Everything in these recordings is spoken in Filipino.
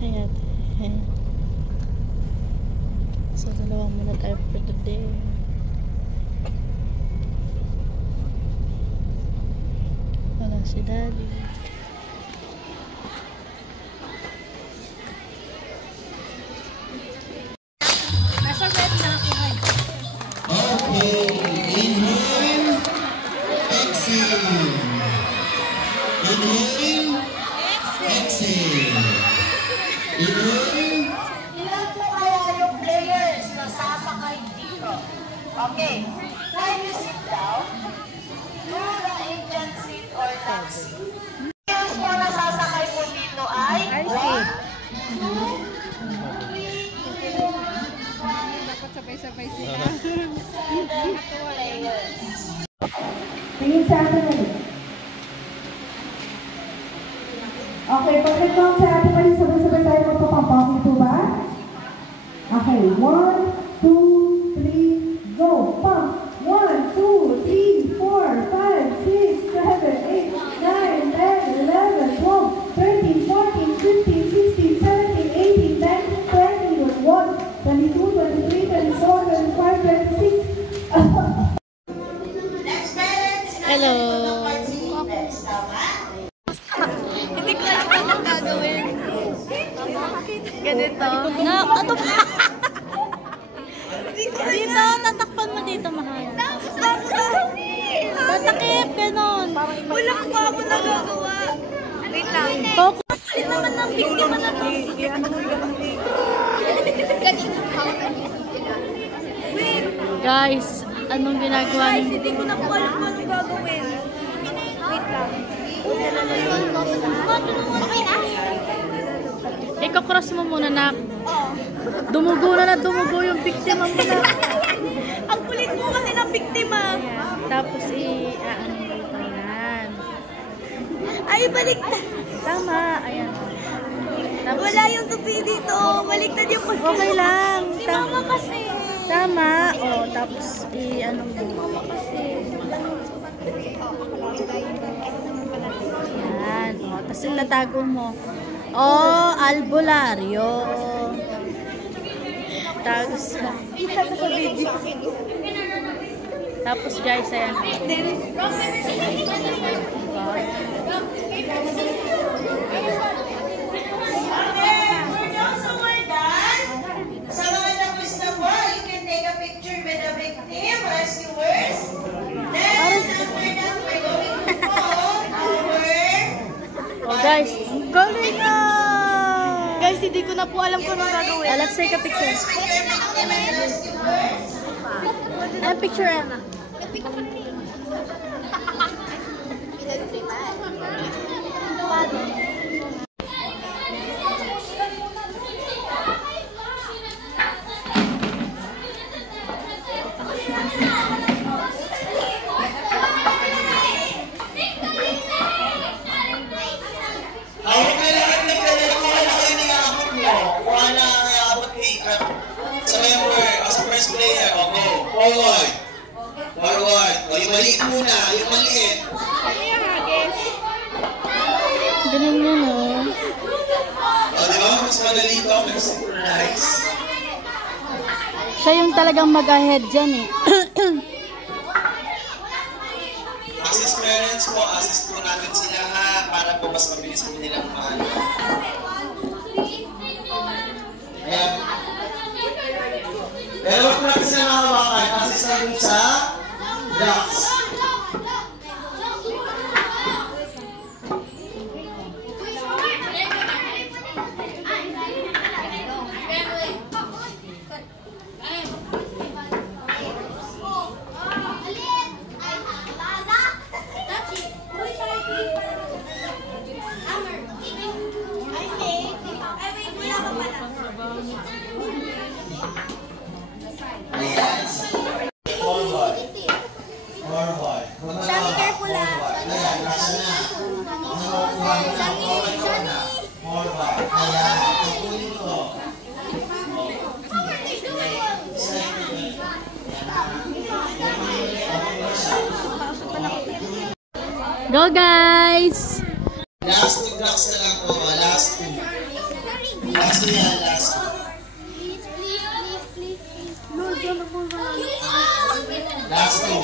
Ayan. So, dalawa muna tayo for today. Wala si Daddy. Nasa red na ako. Okay. Inhale. Exhale. Inhale. Exhale. Inhale. Ilan po kaya yung players na sasakay dito? Okay. Can you sit down? Do the agent sit or taxi? Players po na sasakay po dito ay 1, 2, 3, Dapat sabay-sabay sila. Tingin sa atin ulit. Okay, pag nag-count sa atin ulit, sabay-sabay tayo magpapampang ito ba? Okay, 1, 2, 3, go! Pump! 1, 2, 3, 4, 5, 6, 7, 8, 9, 10, 11, 12, 13, 14, 15, 16, 17, 18, 19, 20, 21, 22, 23, 24, 25, 26. next parents. Hello. Hindi ko alam anong gagawin. Ganito. No, ano ba? Dito, tatakpan mo dito, mahal. Tatakip, ganon. Wala pa ako nagagawa. Wait lang. Focus. Palit naman ng biktima na to. Guys, anong ginagawa Guys, niyo? hindi ko na po alam kung anong gagawin. Wait lang. Okay na? Iko-cross mo muna na. Dumugo na dumugo yung biktima mo na. Ang kulit mo kasi ng biktima. Tapos ano dito yan. Ay, baliktad. Tama, ayan. Tapos, Wala yung tupi dito. Baliktad yung pagkakas. okay lang. Si mama kasi. Tama. O, tapos ano mo. Yan. O, tapos ilatago mo. O, albularyo. Tapos, tapos guys, ayan. We're also done. Sa mga tapos na po, you can take a picture with the victim, rescuers. Then, after that, we're going to call our... O guys, galing na! Guys, hindi ko na po alam kung anong gagawin. Let's take a picture. Ano picture, Emma? Hawak na lahat ng pinagawa na kayo nangyaabot mo. Kuha na ang nangyaabot sa member, as a first player. O, go. Forward. Forward. O, yung maliit muna. Yung maliit. Galing mo, no? O, di ba? Mas madali ito. Mas synchronize. Siya yung talagang mag-ahead dyan, eh. Assist parents po. Assist po natin sila ha. Para po mas mabilis po nilang mahal. Ayan. Pero huwag po natin sila nakawakan. Assist natin sa ducks. Forward. Forward. Shani, careful ah. Ayan, nasa na. Forward. Ayan. Kukunin ko. Go, guys! Last 2 blocks na lang po. Last 2. Last to yan, last. Last to.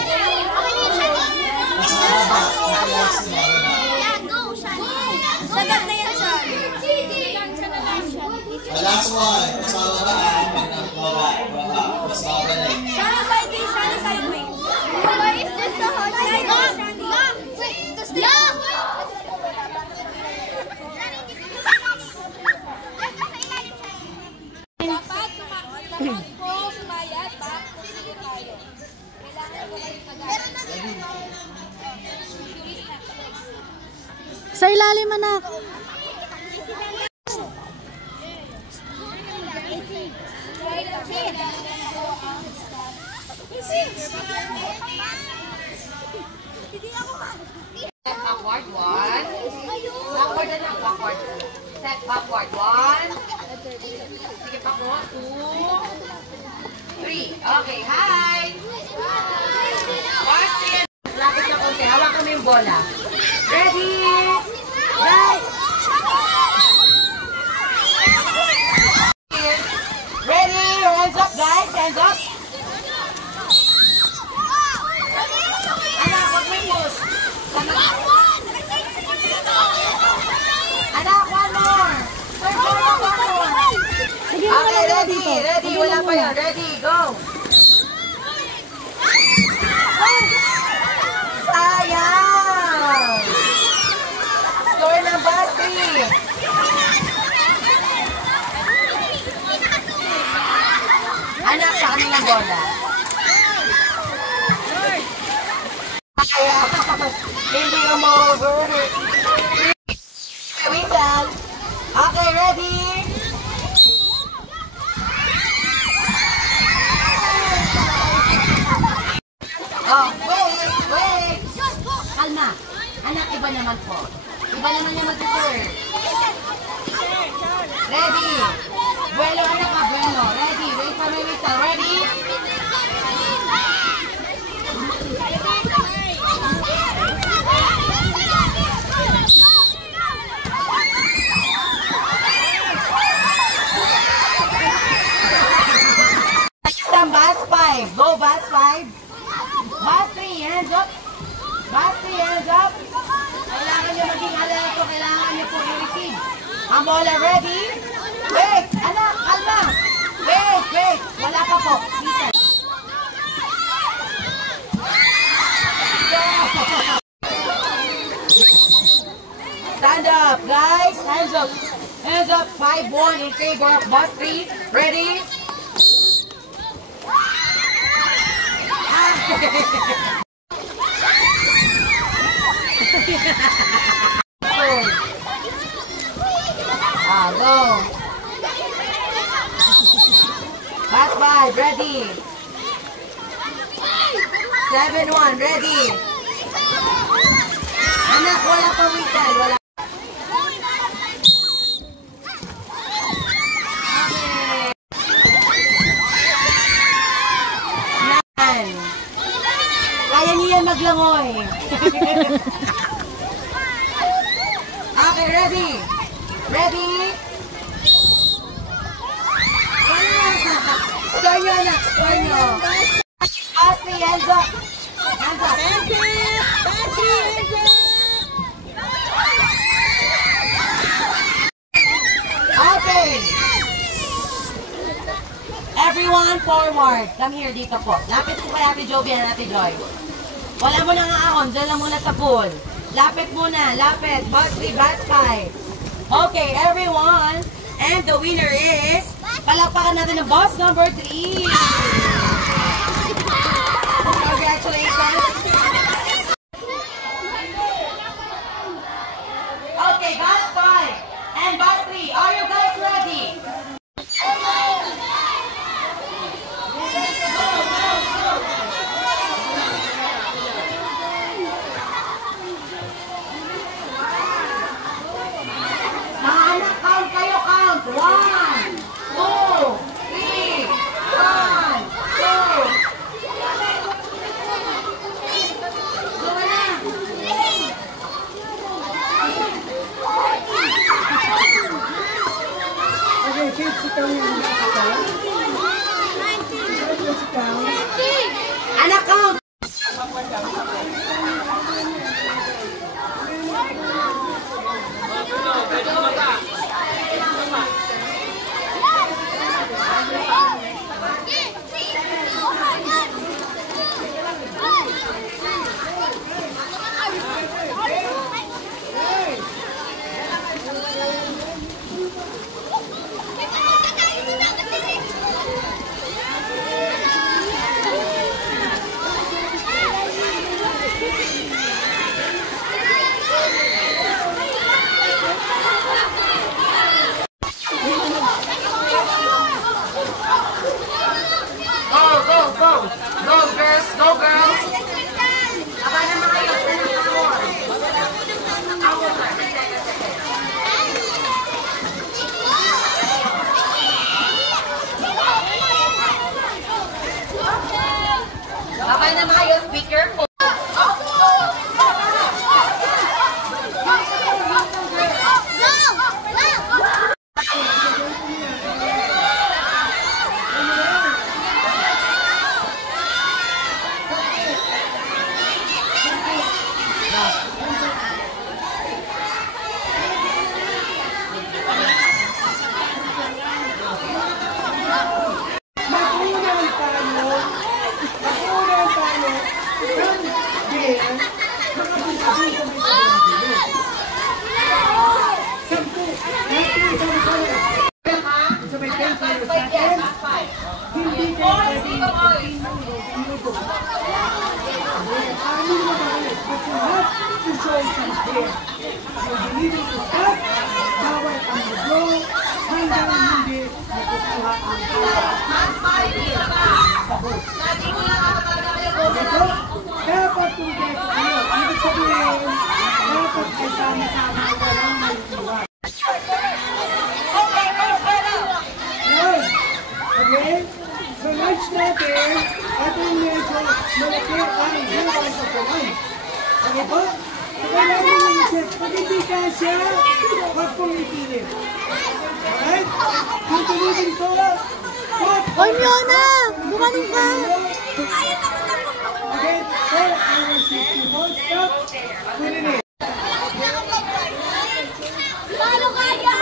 Mas mababa. Last to. Sagat na yan siya. Last one. Mas mababa. Baba. Mas mababa. Shani sideways, Shani sideways. What is this the hot side? Mom, wait, the stick. Dapat po sumaya, tapos sige tayo. Kailangan mo lang pag-aari. Sa ilalim, anak. Step backward, one. Backward na lang, backward. Step backward, one. Sige, backward, two. Three. Okay, hi. First thing. Lapit na konti. Hawak kami yung bola. Ready? Right. Ready? Hands up, guys. Hands up. Anak, wag mo push. Anak, one more. One more. Okay, ready. Ready. Wala pa yan. Ready, go. Sayang. Score number 3. Anak, sa kanilang bola. Hindi ka ma-over. Wait lang. Okay, ready? Oh, wait. Kalma. Anak, iba naman po. Iba naman yung mag-serve. Ready? Buelo, anak ka, buelo. Ready? Wait for me, whistle. Ready? Bus 5. Go, bus 5. Bus 3, hands up. Bus 3, hands up. Kailangan nyo maging alerto. Kailangan nyo po i-receive. Ang bola ready? Wait, anak, kalma. Wait. Wala pa po. Listen. Stand up, guys. Hands up. Hands up. 5-1 in favor of bus 3. Ready? Go. Pass 5, ready. 7-1, ready. Anak, wala pa whistle, wala. Kaya niya maglangoy. Okay, ready? Ready? Score nyo, anak. Score nyo. Ashley, hands up. Hands up. Okay. Everyone forward. Come here, dito po. Lapit po kay Ate Joby and Ate Joy. Wala mo nang aahon. Diyan lang muna sa pool. Lapit muna. Lapit. Bus 3, bus 5. Okay, everyone. And the winner is... Palakpakan natin ng boss number 3. Congratulations. Okay, bus 5 and bus 3. Are you guys ready? Count kayo, count. 1, 2, 3, 1, 2. Shade, sitaw yung sitaw. Sitaw. Anak ko! Babay naman kayo, be careful. Dapat kung kayo, ibig sabihin, dapat ay sama-sama walang may iwan. Okay? So next natin, ating medyo malaki ang hirap sa kamay. Okay po? So kailangan nyo i-check. Pag hindi ka siya, huwag pong ipilit. Alright? Kung tuloy ko, Hoy, Miona! Bumanin ka! okay? So, I will see you both. Stop. Put it in. Paano kaya?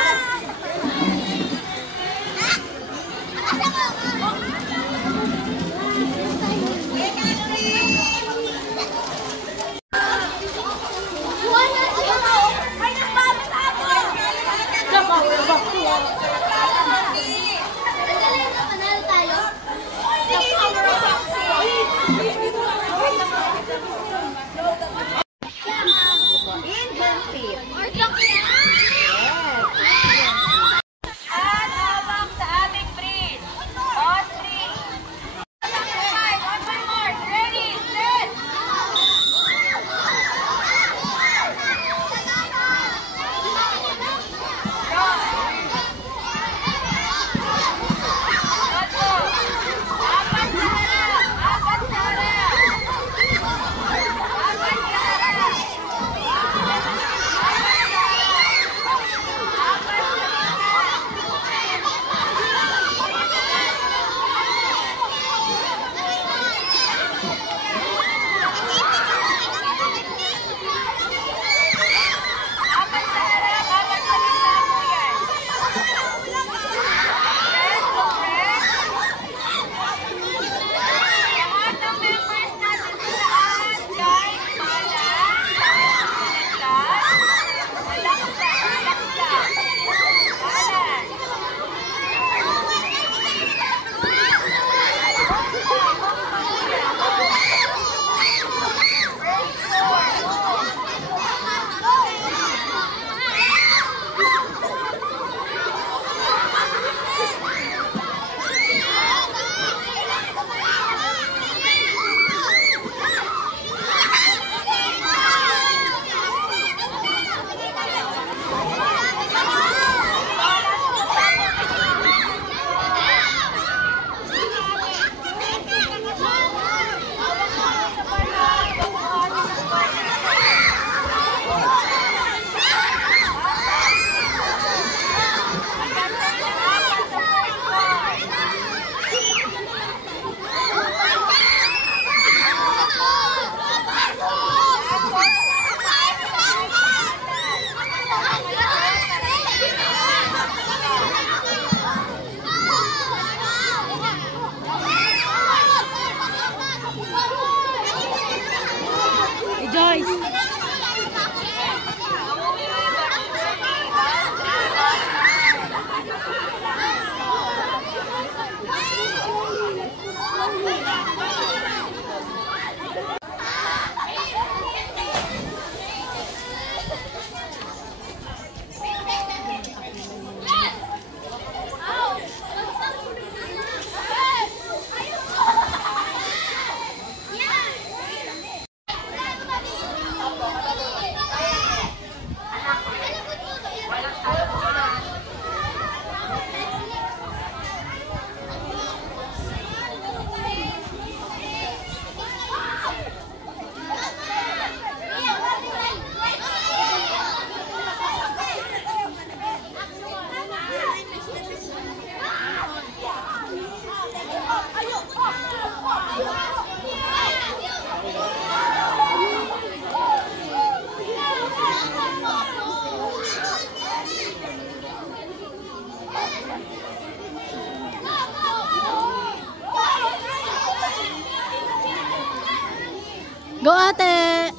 Go ate!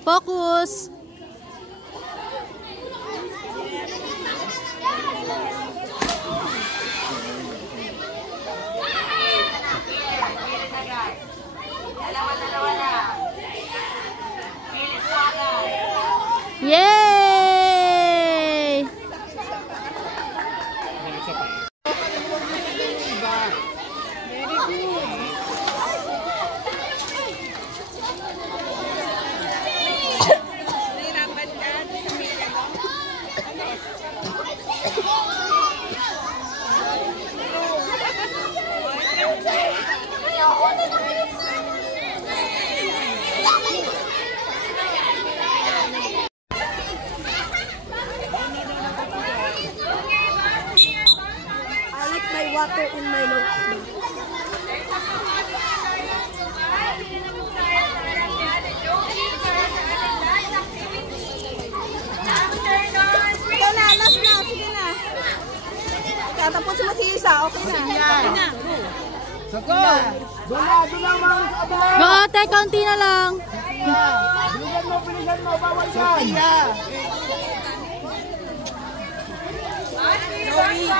Focus! Dalawa na. Pilit po agad. Yay! Water in my nose. Ito na, last na. Sige na. Tatapos mo si isa. Okay na. Go! Doon lang mga kabila! Go ate, konti na lang. Bilisan mo, bawal yan! Joey.